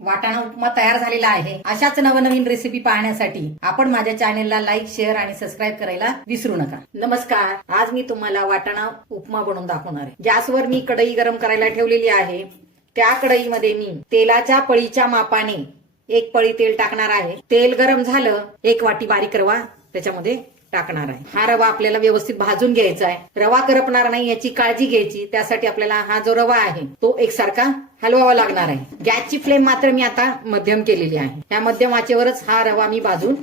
वाटाणा उपमा तयार झालेला आहे। अशाच नवनवीन रेसिपी पाहण्यासाठी आपण माझ्या चॅनेलला लाईक, शेअर आणि सबस्क्राईब करायला विसरू नका। नमस्कार, आज मी तुम्हाला वाटाणा उपमा बनवून दाखवणार आहे। गॅसवर मी कढई गरम करायला ठेवलेली आहे। त्या कढईमध्ये मी तेलाच्या पळीच्या मापाने 1 पळी तेल टाकणार आहे। तेल गरम झालं, 1 वाटी बारीक रवा त्याच्यामध्ये टाकणार आहे। हा रवा आपल्याला व्यवस्थित भाजून घ्यायचा आहे। रवा करपणार नाही याची काळजी घ्यायची। त्यासाठी आपल्याला हा जो रवा आहे तो एकसारखा हलवावा लागणार आहे। गॅसची फ्लेम मात्र मी आता मध्यम केलेली आहे। या मध्यम आचेवरच हा रवा मी भाजून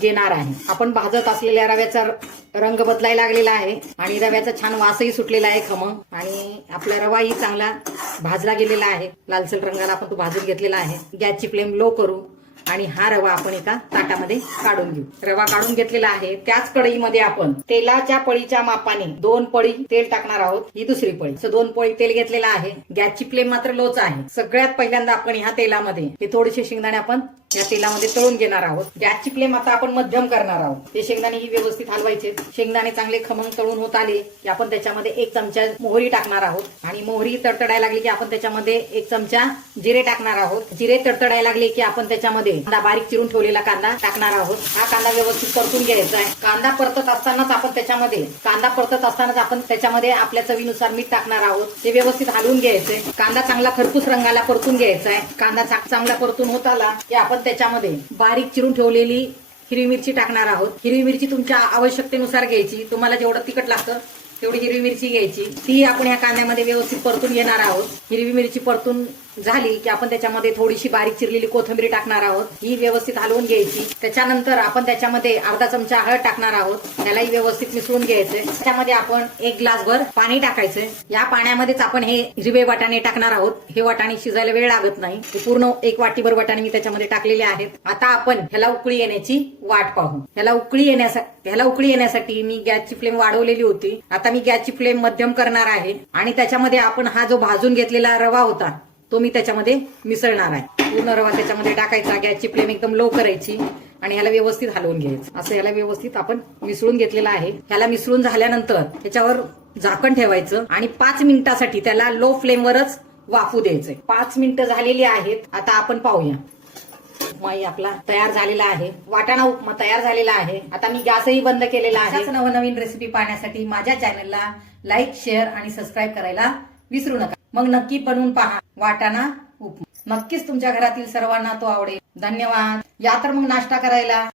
घेणार आहे। आपण भाजत असलेल्या रव्याचा रंग बदलायला लागलेला आहे आणि रव्याचा छान वासही सुटलेला आहे खमंग, आणि आपला रवाही चांगला भाजला गेलेला आहे। लालसर रंगाला आपण तो भाजून घेतलेला आहे। गॅसची फ्लेम लो करू आणि हा रवा आपण एका ताटामध्ये काढून घेऊ। रवा काढून घेतलेला आहे। त्याच कढईमध्ये आपण तेलाच्या पळीच्या मापाने 2 पळी तेल टाकणार आहोत। ही दुसरी पळी, 2 पळी तेल घेतलेला आहे। गॅसची फ्लेम मात्र लोच आहे। सगळ्यात पहिल्यांदा आपण ह्या तेलामध्ये हे थोडेसे शेंगदाणे आपण या तेलामध्ये तळून घेणार आहोत। गॅसची फ्लेम आता आपण मध्यम करणार आहोत। हे शेंगदाणे ही व्यवस्थित हलवायचे। शेंगदाणे चांगले खमंग तळून होत आले की आपण त्याच्यामध्ये 1 चमचा मोहरी टाकणार आहोत आणि मोहरी तडतडायला लागली की आपण त्याच्यामध्ये 1 चमचा जिरे टाकणार आहोत। जिरे तडतडायला लागले की आपण त्याच्यामध्ये बारीक चिरून ठेवलेला कांदा टाकणार आहोत। हा कांदा व्यवस्थित परतून घ्यायचा आहे। कांदा परतत असतानाच आपण त्याच्यामध्ये आपल्या चवीनुसार मीठ टाकणार आहोत। ते व्यवस्थित हलवून घ्यायचंय। कांदा चांगला खरपूस रंगाला परतून घ्यायचा आहे। कांदा चांगला परतून होत आला की आपण त्याच्यामध्ये बारीक चिरून ठेवलेली हिरवी मिरची टाकणार आहोत। हिरवी मिरची तुमच्या आवश्यकतेनुसार घ्यायची। तुम्हाला जेवढं तिखट लागतं तेवढी हिरवी मिरची घ्यायची। ती आपण या कांद्यामध्ये व्यवस्थित परतून घेणार आहोत। हिरवी मिरची परतून झाली की आपण त्याच्यामध्ये थोडीशी बारीक चिरलेली कोथिंबीर टाकणार आहोत। ही व्यवस्थित हलवून घ्यायची। त्याच्यानंतर आपण त्याच्यामध्ये अर्धा चमचा हळद टाकणार आहोत। त्यालाही व्यवस्थित मिसळून घ्यायचंय। त्याच्यामध्ये आपण 1 ग्लासभर पाणी टाकायचंय। या पाण्यामध्येच आपण हे हिरवे वाटाणे टाकणार आहोत। हे वाटाणे शिजायला वेळ लागत नाही। पूर्ण 1 वाटीभर वाटाणे मी त्याच्यामध्ये टाकलेले आहेत। आता आपण ह्याला उकळी येण्याची वाट पाहू। ह्याला उकळी येण्यासाठी मी गॅसची फ्लेम वाढवलेली होती। आता मी गॅसची फ्लेम मध्यम करणार आहे आणि त्याच्यामध्ये आपण हा जो भाजून घेतलेला रवा होता तो मी त्याच्यामध्ये मिसळणार आहे। पूर्ण रवा त्याच्यामध्ये टाकायचा। गॅसची फ्लेम एकदम लो करायची आणि ह्याला व्यवस्थित हलवून घ्यायचं। असं ह्याला व्यवस्थित आपण मिसळून घेतलेलं आहे। ह्याला मिसळून झाल्यानंतर त्याच्यावर झाकण ठेवायचं आणि 5 मिनिटासाठी त्याला लो फ्लेमवरच वाफू द्यायचंय। 5 मिनिटं झालेली आहेत। आता आपण पाहूया। उपमा आपला तयार झालेला आहे। वाटाणा उपमा तयार झालेला आहे। आता मी गॅसही बंद केलेला आहे। नवनवीन रेसिपी पाहण्यासाठी माझ्या चॅनलला लाईक, शेअर आणि सबस्क्राईब करायला विसरू नका। मग नक्की बनवून पहा वाटाणा उपमा। नक्कीच तुमच्या घरातील सर्वांना तो आवडेल। धन्यवाद। या तर मग नाश्ता करायला।